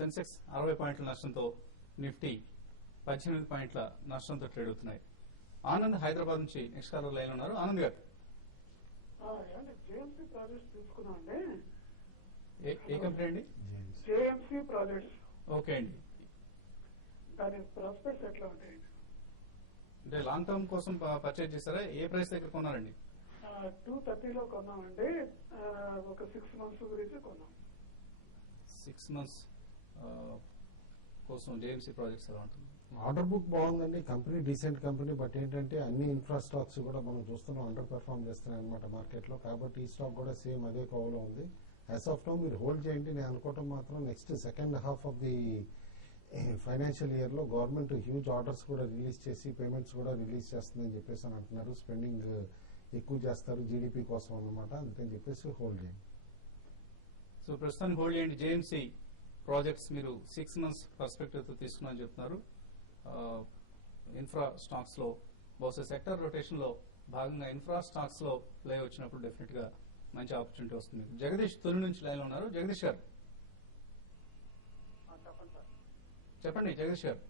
సెన్సెక్స్ 60 పాయింట్ల నష్టంతో, నిఫ్టీ 18 పాయింట్ల నష్టంతో ట్రేడ్ అవుతున్నాయి. ఆనంద్ హైదరాబాద్ నుంచి నెక్స్ట్ కాలర్ లైన్ ఉన్నారు. ఆనంద్ గారు, జేఎంసీ ప్రాజెక్ట్స్ తీసుకున్నామండి. ఏ కంపెనీ అండి? JMC projects. ఓకే అండి. దాని ప్రాస్పెక్ట్స్ ఎట్లా ఉంటాయి? అంటే లాంగ్ టర్మ్ కోసం పర్చేజ్ చేస్తారా? ఏ ప్రైస్ దగ్గర కొన్నారండి? 230లో కొన్నామండి. ఒక 6 months గురించి కొన్నాం. 6 months కోసం జేఎంసీ ప్రాజెక్ట్స్ ఎలా ఉంటుంది? ఆర్డర్ బుక్ బాగుందండి. Company decent company. బట్ ఏంటంటే అన్ని ఇన్ఫ్రా స్టాక్స్ కూడా మనం చూస్తున్నాం అండర్ పెర్ఫార్మ్ చేస్తున్నాయి అనమాట మార్కెట్ లో. కాబట్టి ఈ స్టాక్ కూడా సేమ్ అదే కోవలో ఉంది. యాజ్ ఆఫ్ నౌ మీరు హోల్డ్ చేయండి. నేను అనుకోవటం మాత్రం next second half of the financial year లో గవర్నమెంట్ హ్యూజ్ ఆర్డర్స్ కూడా రిలీజ్ చేసి పేమెంట్స్ కూడా రిలీజ్ చేస్తుందని చెప్పేసి అని అంటున్నారు. స్పెండింగ్ ఎక్కువ చేస్తారు జీడీపీ కోసం అన్నమాట. అందుకని చెప్పేసి హోల్డ్ చేయండి. సో ప్రస్తుతానికి హోల్డ్ చేయండి. జేఎంసీ ప్రాజెక్ట్స్ మీరు 6 months పర్స్పెక్టివ్ తో తీసుకున్నారని చెప్తున్నారు. ఇన్ఫ్రా స్టాక్స్ లో బహుశా సెక్టర్ రొటేషన్ లో భాగంగా ఇన్ఫ్రా స్టాక్స్ లో ప్లే వచ్చినప్పుడు డెఫినెట్ గా మంచి ఆపర్చునిటీ వస్తుంది. జగదీష్ తొలి నుంచి లైన్ లో ఉన్నారు. జగదీష్ గారు చెప్పండి. జగదీష్ గారు,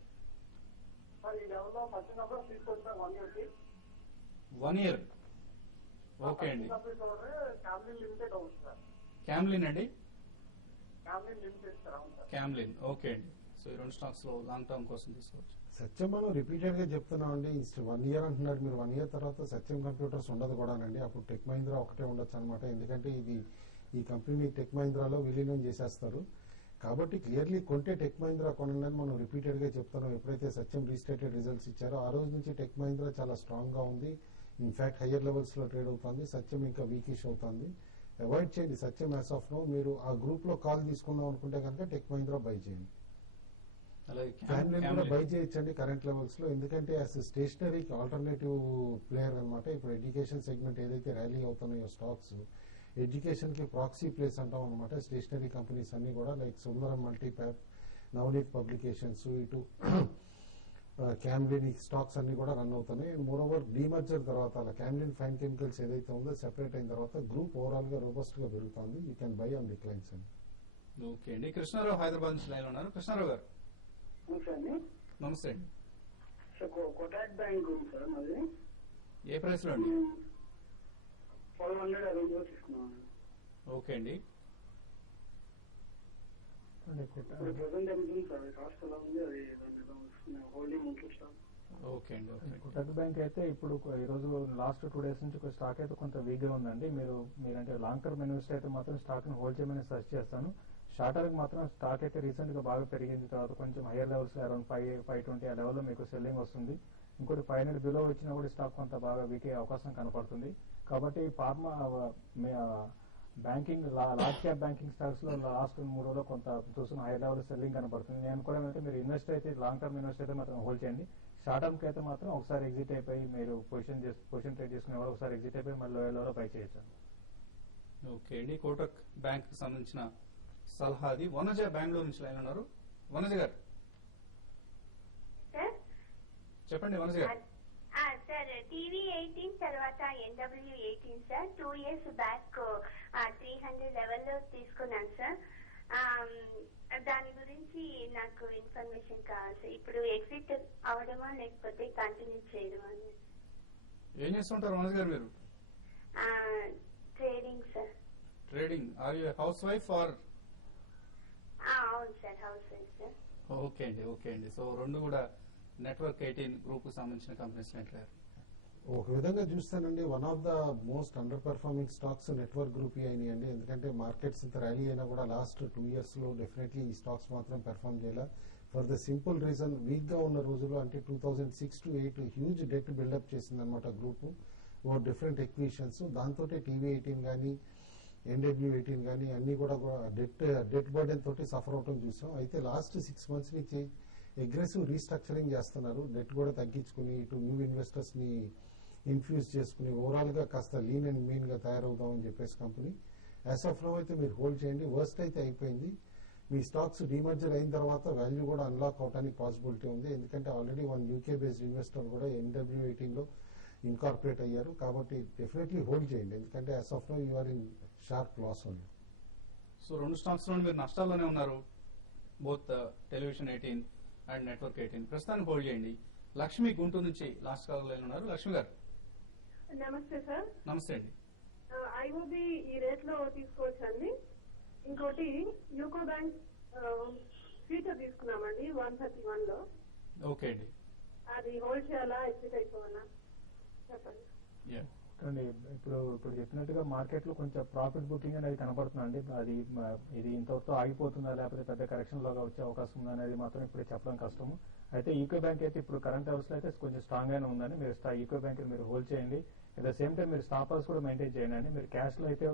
1 year. ఓకే అండి. క్యామ్లిన్ అండి. క్యామ్లిన్ ఓకే అండి. సో ఈ 2 స్టాక్స్ లో లాంగ్ టర్మ్ కోసం తీసుకోవచ్చు. సత్యం మనం రిపీటెడ్ గా చెప్తున్నాం అండి. 1 year అంటున్నారు మీరు. 1 year తర్వాత సత్యం కంప్యూటర్స్ ఉండదు కూడానండి. అప్పుడు టెక్ మహీంద్రా ఒకటే ఉండొచ్చు అనమాట. ఎందుకంటే ఈ కంపెనీ టెక్ మహీంద్రాలో విలీనం చేసేస్తారు. కాబట్టి క్లియర్లీ కొంటే టెక్ మహీంద్రా కొనండి అని మనం రిపీటెడ్ గా చెప్తున్నాం. ఎప్పుడైతే సత్యం రీస్టేటెడ్ రిజల్ట్స్ ఇచ్చారో ఆ రోజు నుంచి టెక్ మహీంద్రా చాలా స్ట్రాంగ్ గా ఉంది. ఇన్ఫాక్ట్ హయ్యర్ లెవెల్స్ లో ట్రేడ్ అవుతుంది. సత్యం ఇంకా వీకిష్ అవుతుంది. అవాయిడ్ చేయండి సత్యం యాజ్ ఆఫ్ నో. మీరు ఆ గ్రూప్ లో కాల్ తీసుకుందాం అనుకుంటే కనుక టెక్ మహీంద్రా బై చేయండి. క్యామ్లిన్ కూడా బై చేయొచ్చండి కరెంట్ లెవెల్స్ లో. ఎందుకంటే యాజ్ స్టేషనరీకి ఆల్టర్నేటివ్ ప్లేయర్ అనమాట. ఇప్పుడు ఎడ్యుకేషన్ సెగ్మెంట్ ఏదైతే ర్యాలీ అవుతున్నాయో స్టాక్స్, ఎడ్యుకేషన్ కి ప్రాక్సీ ప్లేస్ అంటాం అనమాట. స్టేషనరీ కంపెనీస్ అన్ని కూడా లైక్ సుందరం మల్టీప్యాక్, నవనీత్ పబ్లికేషన్స్, ఇటు క్యామ్లిన్ స్టాక్స్ అన్ని కూడా రన్ అవుతున్నాయి. మోర్ ఓవర్ డీమర్జర్ తర్వాత అలా క్యామ్లిన్ ఫైన్ కెమికల్స్ ఏదైతే ఉందో సెపరేట్ అయిన తర్వాత గ్రూప్ ఓవరాల్ గా రోబస్ట్ గా పెరుగుతుంది. You can buy on declines అండి. ఓకే అండి. కృష్ణారావు హైదరాబాద్ నుంచి లైన్ ఉన్నారు. కృష్ణారావు గారు నమస్తే అండి. కోటాక్ బ్యాంక్ ఉంది సార్ మాది. ఏ ప్రైస్ లో అండి? 1200 తీసుకున్నాను. ఓకే అండి. ప్రెసెంట్ ఎంత సార్ కాస్ట్ ఎలా ఉంది? అది హోల్డింగ్ ఉంటుంది సార్. ఓకే అండి. ఓకే. కోటక్ బ్యాంక్ అయితే ఇప్పుడు ఈ రోజు లాస్ట్ 2 days నుంచి ఒక స్టాక్ అయితే కొంత వీక్ గా ఉందండి. మీరంటే లాంగ్ టర్మ్ ఇన్వెస్టర్ అయితే మాత్రం స్టాక్ ని హోల్డ్ చేయమని సజెస్ట్ చేస్తాను. షార్ట్ టర్మ్ మాత్రం స్టాక్ అయితే రీసెంట్ గా బాగా పెరిగింది. తర్వాత కొంచెం హైయర్ లెవెల్స్ అరౌండ్ 520 ఆ లెవెల్ లో మీకు సెల్లింగ్ వస్తుంది. ఇంకోటి 500 బిలో వచ్చినా కూడా స్టాక్ కొంత బాగా వీక్ అయ్యే అవకాశం కనపడుతుంది. కాబట్టి pharma banking large cap banking stocks లో లాస్ట్ 3 రోజుల్లో కొంత చూస్తున్న హై లెవెల్ సెల్లింగ్ కనపడుతుంది. నేను అనుకోవడం అయితే మీరు ఇన్వెస్ట్ అయితే లాంగ్ టర్మ్ ఇన్వెస్ట్ అయితే మాత్రం హోల్డ్ చేయండి. షార్ట్ టర్మ్ కి అయితే మాత్రం ఒకసారి ఎగ్జిట్ అయిపోయి మీరు పొజిషన్ ట్రేడ్ చేసుకునే వాళ్ళు ఒకసారి ఎగ్జిట్ అయిపోయి మళ్ళీ లోయర్ బై చేయొచ్చు. ఓకే అండి. కోటక్ బ్యాంక్ కి సంబంధించిన సలహాది. వనజ బెంగళూరు నుంచి లైన్ ఉన్నారు. వనజ గారు చెప్పండి. వనజ గారు. సార్ టీవీ 18 తర్వాత NW18 సార్ 2 years బ్యాక్ 300 లెవెల్లో తీసుకున్నాను సార్. దాని గురించి నాకు ఇన్ఫర్మేషన్ కావాలి సార్. ఇప్పుడు ఎగ్జిట్ అవడమా లేకపోతే కంటిన్యూ చేయడమా? ఏం చేస్తుంటారు వనజ గారు మీరు? Trading sir. Trading. Are you housewife are? అవును sir, housewife sir. Okay అండి. ఓకే అండి. సో 2 కూడా నెట్వర్క్ 18 గ్రూప్ కు సంబంధించిన కంపెనీస్ నెట్లేరు. ఒక విధంగా చూస్తానండి one of the most underperforming stocks network group అయినాయండి. ఎందుకంటే మార్కెట్స్ ఇంత ర్యాలీ అయినా కూడా లాస్ట్ 2 years లో డెఫినెట్లీ ఈ స్టాక్స్ మాత్రం పెర్ఫార్మ్ చేయాల. For the simple reason weak గా ఉన్న రోజుల్లో అంటే 2006 to 2008 హ్యూజ్ డెట్ బిల్డప్ చేసింది అనమాట గ్రూప్ ఓ డిఫరెంట్ ఎక్విషన్స్. దాంతో టీవీ 18 కానీ NW18 కానీ అన్ని కూడా డెట్ బర్డెన్ తోటి సఫర్ అవటం చూసాం. అయితే లాస్ట్ 6 months నుంచి అగ్రెసివ్ రీస్ట్రక్చరింగ్ చేస్తున్నారు. డెట్ కూడా తగ్గించుకుని ఇటు న్యూ ఇన్వెస్టర్స్ ని ఇన్ఫ్యూజ్ చేసుకుని ఓవరాల్ గా కాస్త లీన్ అండ్ మీన్ గా తయారవుదామని చెప్పేసి కంపెనీ యాజ్ ఆఫ్ నో అయితే మీరు హోల్డ్ చేయండి. వర్స్ట్ అయితే అయిపోయింది. మీ స్టాక్స్ డీమర్జర్ అయిన తర్వాత వాల్యూ కూడా అన్లాక్ అవడానికి పాసిబిలిటీ ఉంది. ఎందుకంటే ఆల్రెడీ 1 UK బేస్డ్ ఇన్వెస్టర్ కూడా NW18 లో ఇన్కార్పొరేట్ అయ్యారు. కాబట్టి డెఫినెట్లీ హోల్డ్ చేయండి. ఎందుకంటే as of now you are in sharp loss ఉంది. సో 2 స్టాక్స్ లో మీరు నష్టాల్లోనే ఉన్నారు. Both television 18 and network 18. ప్రస్తుతానికి హోల్డ్ చేయండి. లక్ష్మి గుంటూరు నుంచి లాస్ట్ కాల్ లైన్ ఉన్నారు. లక్ష్మి గారు నమస్తే సార్. నమస్తే అండి. ఐఓబి ఈ రేట్ లో తీసుకోవచ్చండి. ఇంకోటి యూకో బ్యాంక్ ఫ్యూచర్ తీసుకున్నామండి 131 లో. ఓకే అండి. అది హోల్డ్ చేయాలా ఎగ్జిట్ అయిపోవాలా చెప్పండి. అండి ఇప్పుడు చెప్పినట్టుగా మార్కెట్ లో కొంచెం ప్రాఫిట్ బుకింగ్ అనేది కనపడుతుందండి. అది ఇది ఇంతవరకు ఆగిపోతుందా లేకపోతే పెద్ద కరెక్షన్ లోగా వచ్చే అవకాశం ఉందా అనేది మాత్రం ఇప్పుడు చెప్పడం కష్టము. అయితే యూకో బ్యాంక్ అయితే ఇప్పుడు కరెంట్ అవర్స్ లో అయితే కొంచెం స్ట్రాంగ్ గానే ఉందని మీరు యూకో బ్యాంక్ మీరు హోల్డ్ చేయండి. అట్ ద సేమ్ టైం మీరు స్టాప్ లాస్ కూడా మెయింటైన్ చేయండి అండి. మీరు క్యాష్ లో అయితే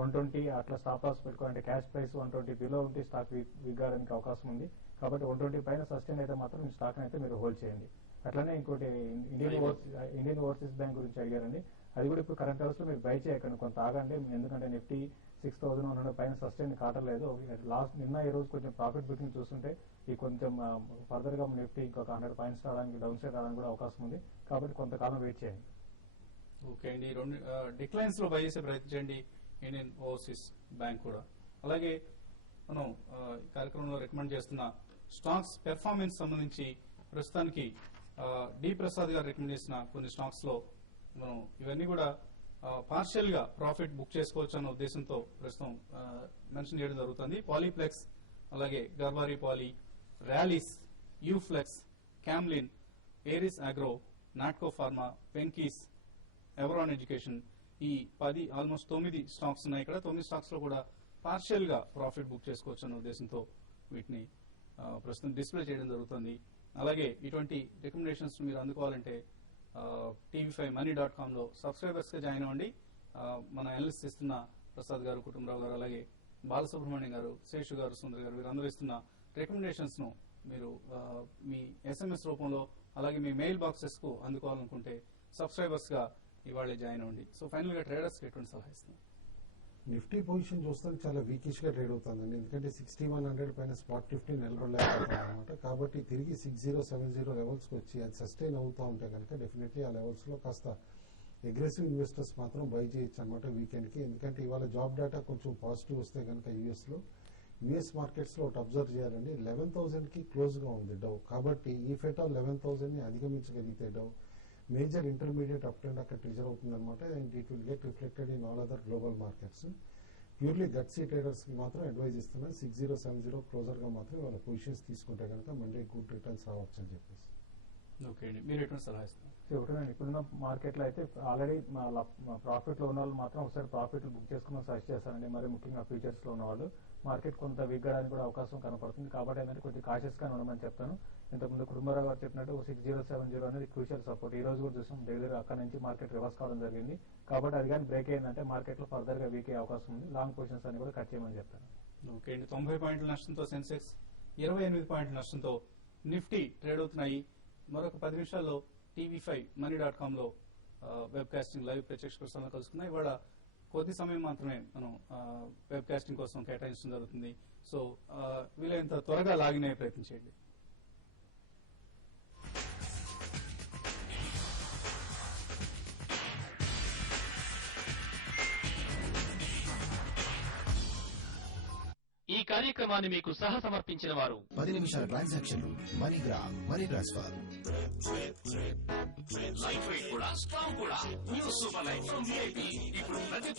120 అట్లా స్టాప్ లాస్ పెట్టుకోవాలంటే క్యాష్ ప్రైస్ 120 బిలో ఉంటే స్టాక్ విగ్గడానికి అవకాశం ఉంది. కాబట్టి 120 పైన సస్టైన్ అయితే మాత్రం మీ స్టాక్ అయితే మీరు హోల్డ్ చేయండి. అట్లానే ఇంకోటి ఇండియన్ ఓవర్సీస్ బ్యాంక్ గురించి అడిగారండి. అది కూడా ఇప్పుడు కరెంట్ అవర్స్ లో మీరు బై చేయకండి, కొంత ఆగండి. ఎందుకంటే నిఫ్టీ 6,100 పైన సస్టైన్ కావట్లేదు. లాస్ట్ నిన్న ఈ రోజు కొంచెం ప్రాఫిట్ బుకింగ్ చూస్తుంటే ఈ కొంచెం ఫర్దర్ గా నిఫ్టీ ఇంకొక 100 పాయింట్స్ రావడానికి డౌన్ సైడ్ రావడానికి కూడా అవకాశం ఉంది. కాబట్టి కొంతకాలం వెయిట్ చేయండి. ఓకే అండి. రెండు డిక్లైన్స్ లో బై చేసే ప్రయత్నించండి ఇండియన్ ఓవర్సీస్ బ్యాంక్ కూడా. అలాగే మనం ఈ కార్యక్రమంలో రికమెండ్ చేస్తున్న స్టాక్స్ పెర్ఫార్మెన్స్ సంబంధించి ప్రస్తుతానికి డి ప్రసాద్ గారు రికమెండ్ చేసిన కొన్ని స్టాక్స్ లో మనం ఇవన్నీ కూడా పార్షియల్ గా ప్రాఫిట్ బుక్ చేసుకోవచ్చు అన్న ఉద్దేశంతో ప్రస్తుతం మెన్షన్ చేయడం జరుగుతుంది. పాలీప్లెక్స్, అలాగే Garware poly, Rallis, Uflex, Camlin, Aries agro, Natco pharma, Venky's, Everonn education, ఈ 10 ఆల్మోస్ట్ 9 స్టాక్స్ ఉన్నాయి ఇక్కడ. 9 స్టాక్స్ లో కూడా పార్షియల్ గా ప్రాఫిట్ బుక్ చేసుకోవచ్చు అన్న ఉద్దేశంతో వీటిని ప్రస్తుతం డిస్ప్లే చేయడం జరుగుతుంది. అలాగే ఇటువంటి రికమెండేషన్స్ మీరు అందుకోవాలంటే tv5money.com లో సబ్స్క్రైబర్స్ గా జాయిన్ అవ్వండి. మన అనలిస్ట్ ఇస్తున్న ప్రసాద్ గారు, కుటుంబరావు గారు, అలాగే బాలసుబ్రహ్మణ్యం గారు, శేషు గారు, సుందర్ గారు వీరందరూ ఇస్తున్న రికమెండేషన్స్ ను మీరు మీ SMS రూపంలో అలాగే మీ మెయిల్ బాక్సెస్ కు అందుకోవాలనుకుంటే సబ్స్క్రైబర్స్ గా ఇవాళే జాయిన్ అవ్వండి. సో ఫైనల్ గా ట్రేడర్స్ కి ఎటువంటి సలహా ఇస్తున్నారు? నిఫ్టీ పొజిషన్ చూస్తే చాలా వీకిష్ గా ట్రేడ్ అవుతుందండి. ఎందుకంటే 6100 పైన స్పాట్ నిఫ్టీ నిలబడలేకపోతుంది అనమాట. కాబట్టి తిరిగి 6070 లెవెల్స్ కి వచ్చి అది సస్టైన్ అవుతా ఉంటే కనుక డెఫినెట్లీ ఆ లెవెల్స్ లో కాస్త అగ్రెసివ్ ఇన్వెస్టర్స్ మాత్రం బై చేయొచ్చు అనమాట వీకెండ్ కి. ఎందుకంటే ఇవాళ జాబ్ డేటా కొంచెం పాజిటివ్ వస్తే కనుక యుఎస్ మార్కెట్స్ లో ఒకటి అబ్జర్వ్ చేయాలండి. 11,000 కి క్లోజ్ గా ఉంది డౌ. కాబట్టి ఈ ఫెట్ 11,000 ని అధిగమించగలిగితే డౌ మేజర్ ఇంటర్మీడియట్ అప్ ట్రెండ్ అక్కడ ట్రిజర్ అవుతుంది అనమాట. And it will get reflected in all other global markets. Purely gutsy traders కి మాత్రం అడ్వైజ్ ఇస్తున్నాను 6070 క్లోజర్ గా మాత్రం వాళ్ళ పొజిషన్స్ తీసుకుంటే కనుక మండే గుడ్ రిటర్న్స్ రావచ్చు అని చెప్పేసి. ఓకే అండి. మీరు ఎటువంటి సలహా ఇస్తున్నారు? ఇప్పుడున్న మార్కెట్ లో అయితే ఆల్రెడీ ప్రాఫిట్ లో ఉన్న వాళ్ళు మాత్రం ఒకసారి ప్రాఫిట్ బుక్ చేసుకుని సజెస్ట్ చేస్తారండి. మరి ముఖ్యంగా ఫ్యూచర్స్ లో ఉన్న వాళ్ళు మార్కెట్ కొంత విగ్గడానికి కూడా అవకాశం కనపడుతుంది. కాబట్టి ఏంటంటే కొంచెం కాషియస్ గా ఉండమని చెప్తాను. ఇంతకుముందు కుటుంబరావు గారు చెప్పినట్టు 6070 అనేది క్రూషియల్ సపోర్ట్. ఈ రోజు కూడా చూసాం దగ్గర అక్కడ నుంచి మార్కెట్ రివర్స్ కావడం జరిగింది. కాబట్టి అది కానీ బ్రేక్ అయిందంటే మార్కెట్ లో ఫర్దర్ గా వీక్ అయ్యే అవకాశం ఉంది. లాంగ్ పొజిషన్స్ అని కూడా కట్ చేయమని చెప్తాను. ఓకే అండి. 90 పాయింట్ల నష్టంతో సెన్సెక్స్, 28 పాయింట్ల నష్టంతో నిఫ్టీ ట్రేడ్ అవుతున్నాయి. మరొక 10 నిమిషాల్లో tv5money.com లో వెబ్ కాస్టింగ్ లైవ్ ప్రత్యక్ష ప్రసారం కలుసుకున్నాయి. ఇవాళ కొద్ది సమయం మాత్రమే మనం వెబ్ కాస్టింగ్ కోసం కేటాయించడం జరుగుతుంది. సో వీలైనంత త్వరగా లాగిన్ అయ్యే ప్రయత్నం చేయండి. ఈ కార్యక్రమాన్ని మీకు సహ సమర్పించిన వారు 10 నిమిషాల ట్రాన్సాక్షన్లు, MoneyGram, money transfer. Light weight కూడా, స్ట్రాంగ్ కూడా. New super light from VIP ఇప్పుడు ప్రతి